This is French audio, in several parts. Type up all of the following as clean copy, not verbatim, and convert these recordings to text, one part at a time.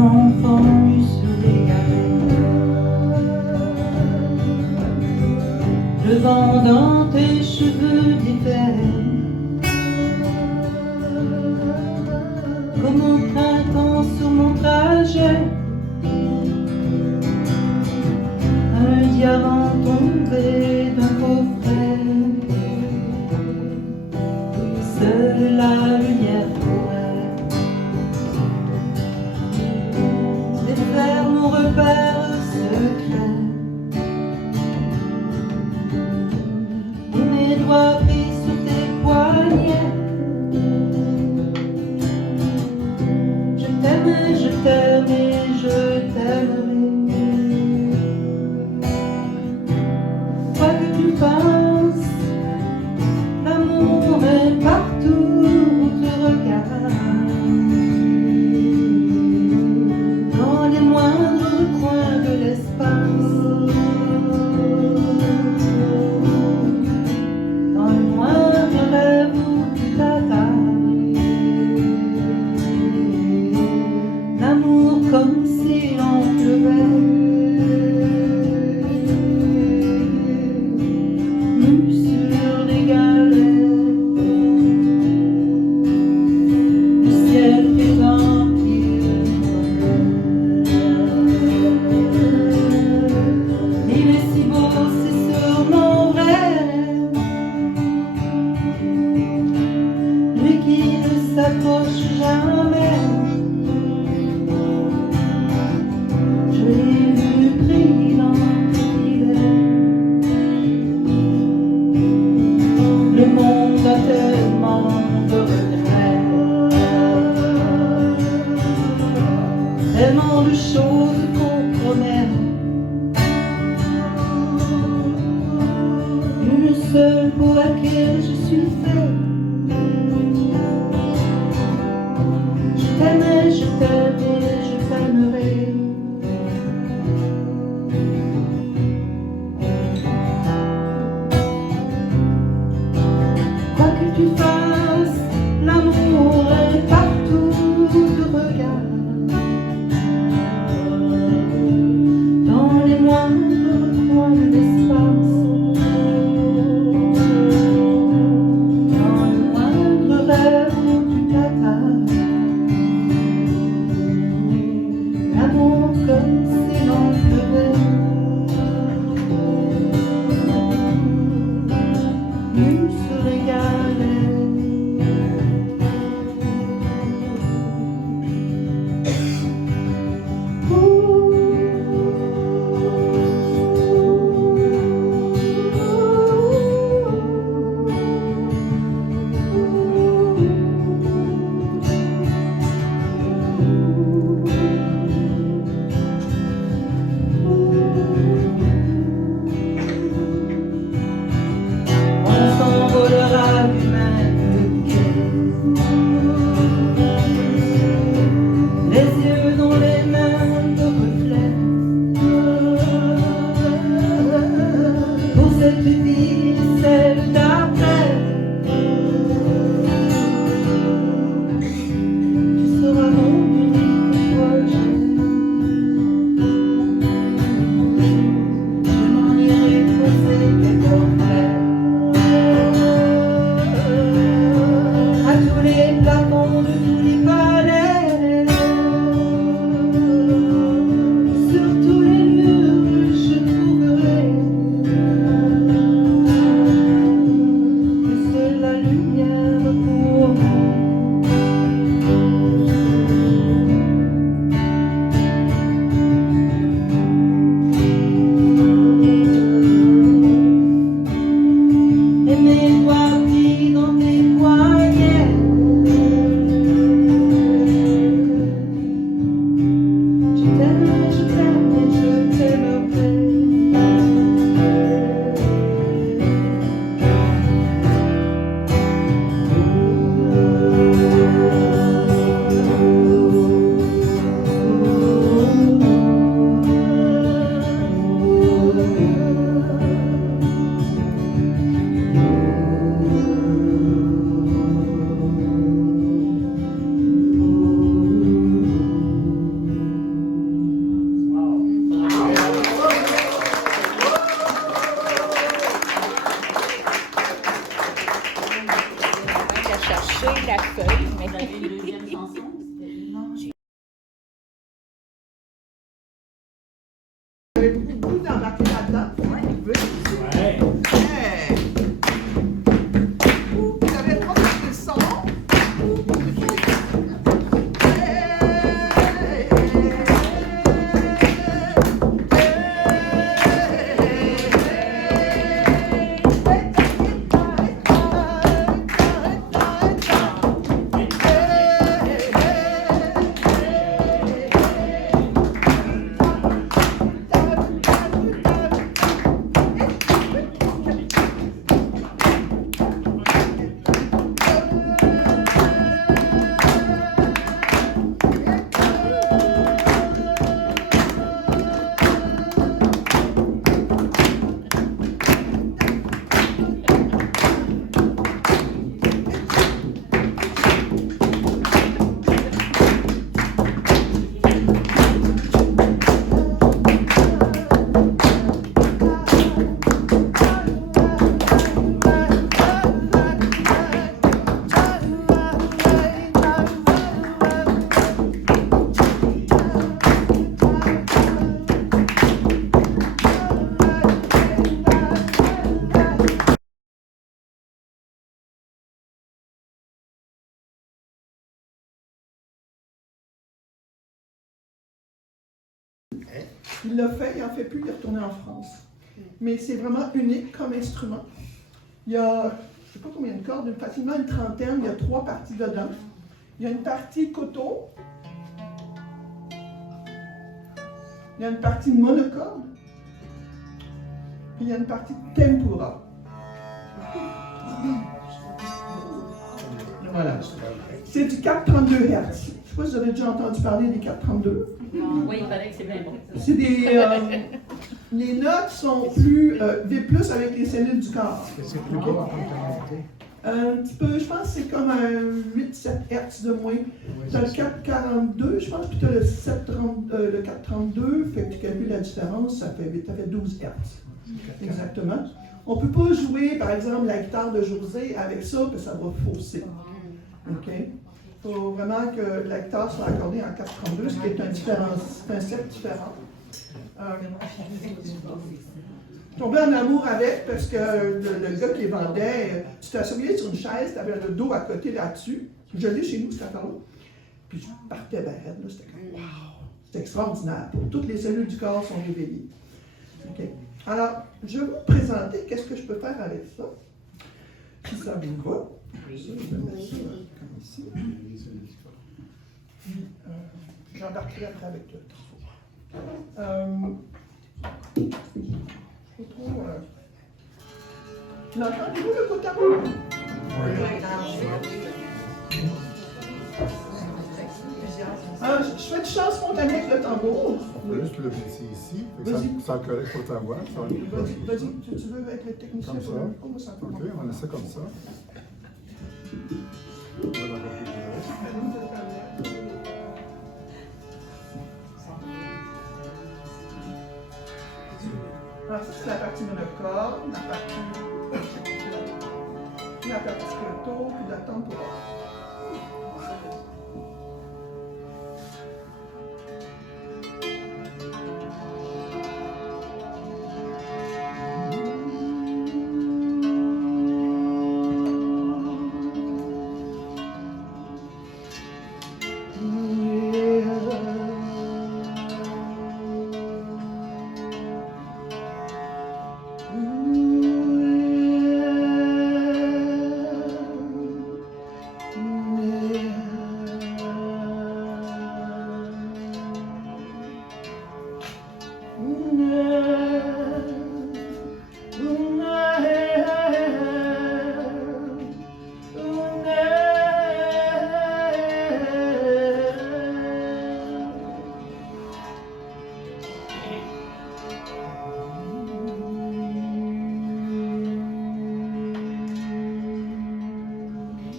enfant nu sur les galets. Le vent dans tes cheveux d'hiver, comme au printemps sur mon trajet, un diamant tombé d'un coffret. Seule la lumière pourrait défaire mon repère secret. Mes doigts pris sur tes poignets. Je t'aime et je t'aime et je t'aimerai. Quoi que tu fasses, l'amour est partout où tu regardes, dans les moindres coins de l'espace, dans le moindre rêve où tu t'attardes. L'amour comme si l'on pleuvait, nu sur les galets. Le ciel fait empire, il est si beau, c'est sûrement vrai. Lui qui ne s'approche jamais, je l'ai vu brillant il est. Le monde a tellement de regrets, tellement de choses qu'on promet. Une seule pour laquelle je suis fait. Je t'aime et je t'aime et je t'aimerai. Quoi que tu fasses, l'amour est partout où tu regardes, dans les moindres coins de l'espace, dans le moindre rêve où tu t'attardes. Vous avez beaucoup d'embarquer là-dedans? Oui. Ouais. Hey. Vous avez le droit de faire le son. Il l'a fait, il n'en fait plus, il est retourné en France. Mais c'est vraiment unique comme instrument. Il y a, je ne sais pas combien de cordes, facilement une trentaine, il y a 3 parties dedans. Il y a une partie koto, il y a une partie monocorde, puis il y a une partie tempura. Voilà. C'est du 432 Hz. Je ne sais pas si vous avez déjà entendu parler des 432. Oui, il paraît que c'est bien bon. C'est des. Les notes sont plus V+, avec les cellules du corps. C'est plus bas en tonalité. Un petit peu, je pense que c'est comme un 8-7 Hz de moins. Tu as le 442, je pense, puis tu as le 432, fait que tu calcules la différence, ça fait 12 Hz. Exactement. On ne peut pas jouer, par exemple, la guitare de José avec ça, parce que ça va fausser. OK? Il faut vraiment que la guitare soit accordée en 432, ce qui est un set différent. Je tombais en amour avec parce que le gars qui les vendait, tu t'asseyais sur une chaise, tu avais le dos à côté là-dessus. Je l'ai chez nous, cette affaire-là. Puis je partais vers elle, c'était comme wow! C'est extraordinaire. Toutes les cellules du corps sont réveillées. Okay. Alors, je vais vous présenter qu'est-ce que je peux faire avec ça. Si ça vous va. Je vais mettre ça comme ici. Puis, j'embarquerai après avec le L'entendez-vous le côté à bout? Je fais du chant spontané avec le tambour. On va juste le baisser ici. Vas-y. Ça correct pour ta voix. Vas-y, tu veux avec le technicien? Comme ça. Ok, On laisse ça comme ça. On va l'enlever plus direct. Alors, ça, c'est la partie monocorde, la partie koto, puis la tempura.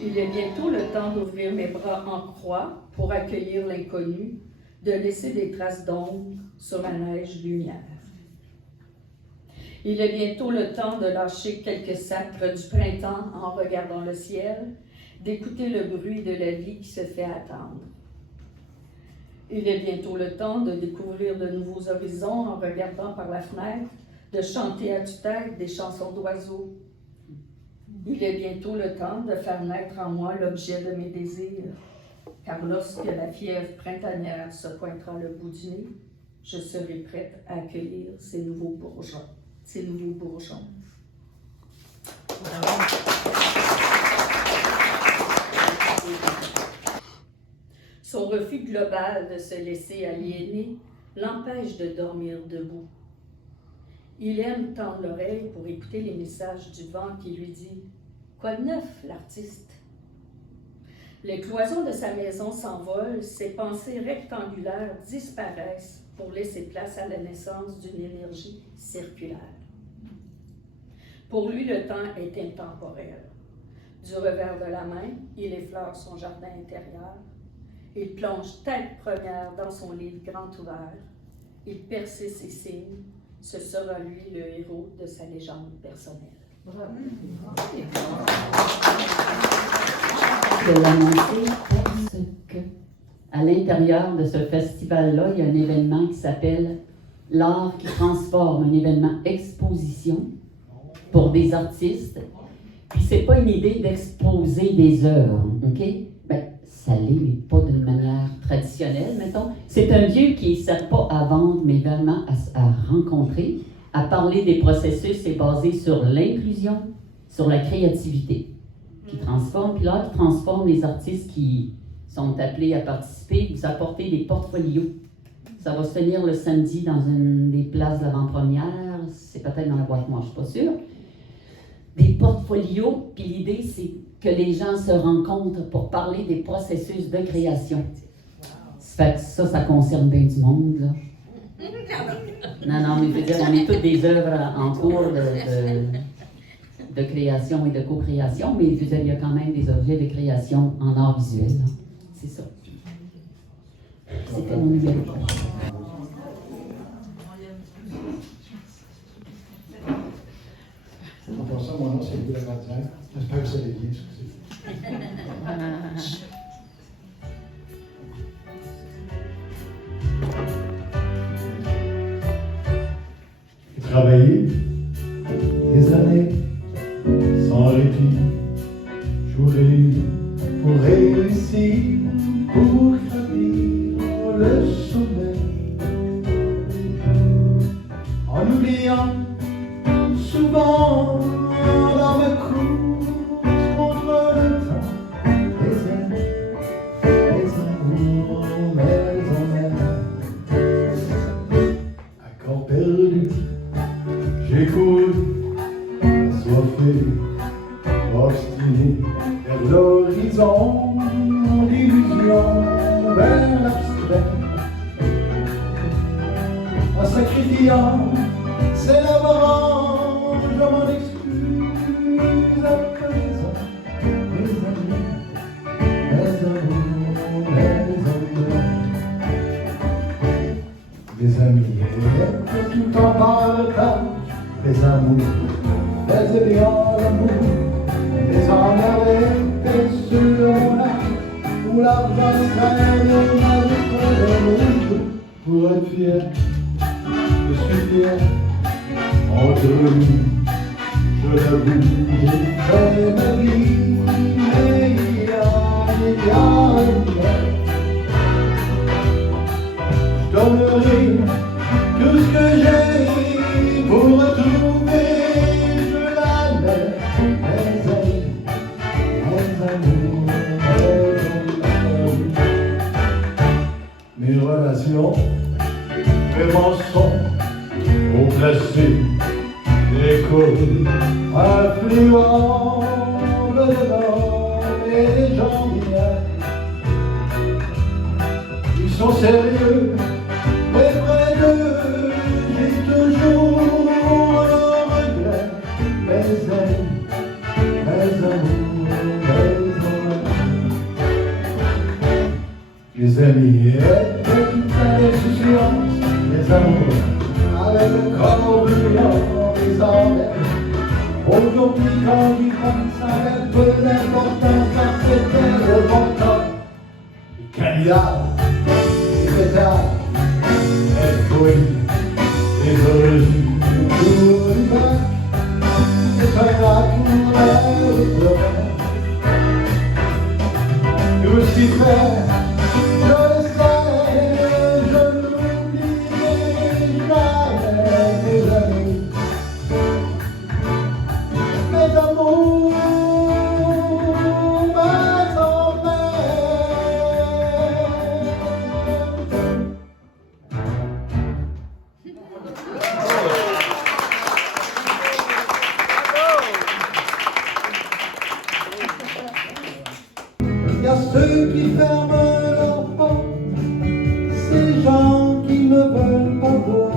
Il est bientôt le temps d'ouvrir mes bras en croix pour accueillir l'inconnu, de laisser des traces d'ombre sur la neige lumière. Il est bientôt le temps de lâcher quelques sacres du printemps en regardant le ciel, d'écouter le bruit de la vie qui se fait attendre. Il est bientôt le temps de découvrir de nouveaux horizons en regardant par la fenêtre, de chanter à tue-tête des chansons d'oiseaux. Il est bientôt le temps de faire naître en moi l'objet de mes désirs, car lorsque la fièvre printanière se pointera le bout du nez, je serai prête à accueillir ces nouveaux bourgeons. Son refus global de se laisser aliéner l'empêche de dormir debout. Il aime tendre l'oreille pour écouter les messages du vent qui lui dit « Quoi de neuf, l'artiste? » Les cloisons de sa maison s'envolent, ses pensées rectangulaires disparaissent pour laisser place à la naissance d'une énergie circulaire. Pour lui, le temps est intemporel. Du revers de la main, il effleure son jardin intérieur. Il plonge tête première dans son livre grand ouvert. Il persiste ses signes. Ce sera lui le héros de sa légende personnelle. De l'annoncer parce que, à l'intérieur de ce festival-là, il y a un événement qui s'appelle l'art qui transforme, un événement exposition pour des artistes. Puis c'est pas une idée d'exposer des œuvres, ok? Ben, ça l'est, mais pas d'une manière traditionnelle, mettons. C'est un lieu qui ne sert pas à vendre, mais vraiment à rencontrer, à parler des processus. C'est basé sur l'inclusion, sur la créativité, qui transforme. Puis là, qui transforme les artistes qui sont appelés à participer, vous apportez des portfolios. Ça va se tenir le samedi dans une des places d'avant-première, c'est peut-être dans la boîte noire, je ne suis pas sûre. Des portfolios, puis l'idée, c'est que les gens se rencontrent pour parler des processus de création. Fait que ça concerne bien du monde, là. Non, mais je veux dire, on est toutes des œuvres en cours de création et de co-création, mais je veux dire, il y a quand même des objets de création en art visuel, là. C'est ça. C'était mon numéro. Pour ça, mon nom, c'est Louis Lagardière. J'espère que ça allait bien, excusez. J'ai travaillé des années sans répit, jour et nuit, pour réussir, pour gravir le sommet, en oubliant souvent dans ma course contre le temps, les années, les amours, mes emmènes. À corps perdu, j'écoute, assoiffé, obstiné, vers l'horizon, l'illusion, vers l'abstrait. En sacrifiant, célébrant, je m'en excuse à présent, mes amis, mes amours, mes amours. Des amis et tout en partage, des amours, faisaient bien l'amour, des emmerdés sur mon âge, où l'argent traîne ma vie pour être fier, je suis fier. Entre nous, je l'avoue, j'ai fait ma vie, mais il y a je donnerai tout ce que j'ai pour retrouver, je la mets, mes amis, mes amours, mes relations, mes mensonges, au placé. L'école, affluent dedans et les gens d'hier. Ils sont sérieux, mais près d'eux, j'ai toujours un regret. Mes amis, mes amours, mes amis étaient toute l'insouciance, les amours avec le corps brûlant. Aujourd'hui, quand j'y pense, ça avait peu d'importance, car c'était le bon temps. Les candidats étaient spécial. Elle fouille les origines du bac. C'est un lac ouvert de pleurs. Lucifer, je le sais, je n'oublierai jamais mes amis. Mes amours, mes il y a ceux qui ferment leurs portes, ces gens qui ne veulent pas voir.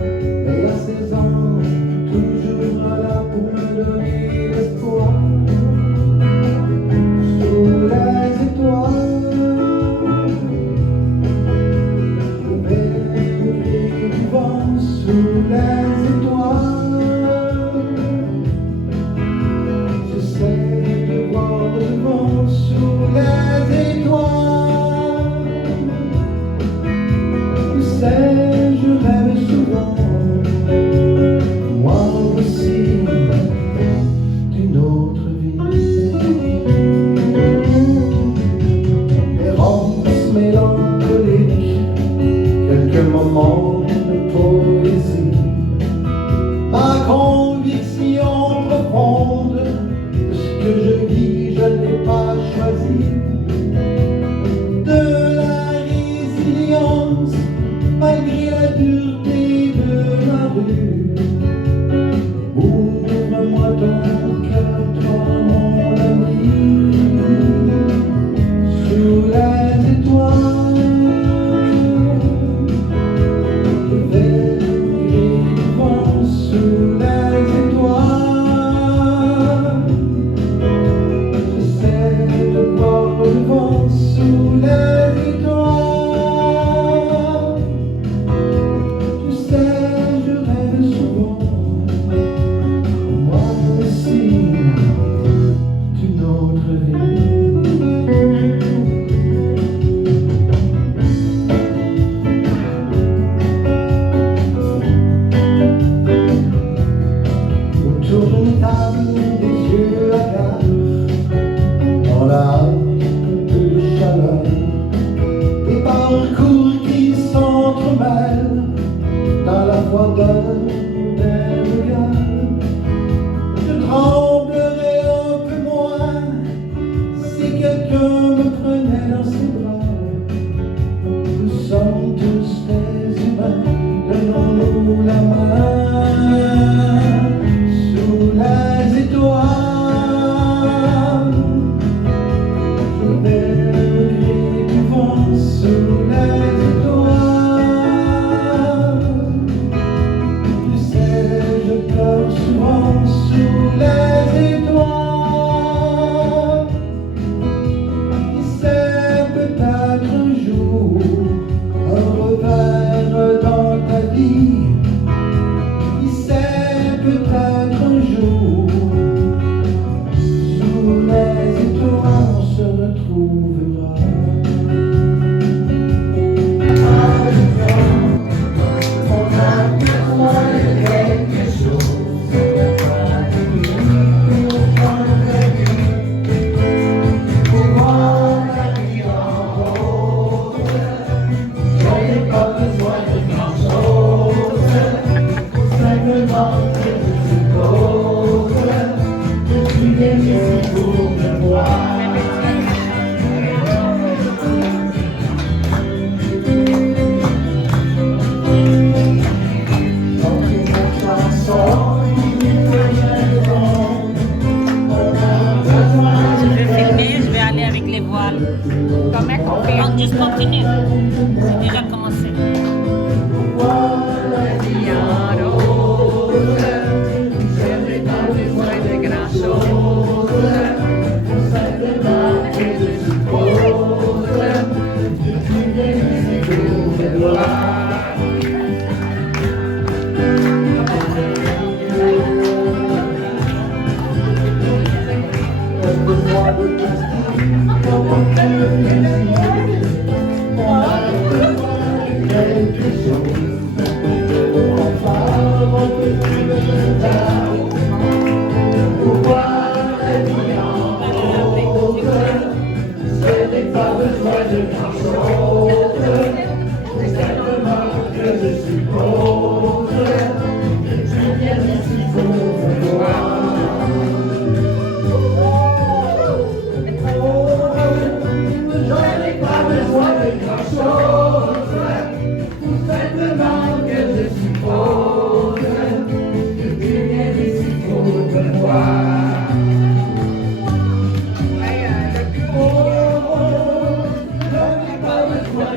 Mais il y a ces anges toujours là pour me donner l'espoir. Sous les étoiles, je vais écouter du vent. Sous les étoiles, j'essaie de voir le vent. Sous les étoiles, tu sais, je rêve souvent, moi aussi, d'une autre vie. Errance mélancolique, quelques moments de poésie, ma conviction profonde de ce que je vis, je n'ai pas choisi. De la résilience, malgré la dureté de la rue. Ouvre-moi ton cœur, toi mon ami. Sous les étoiles,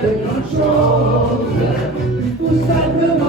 de grandes choses. Tout simplement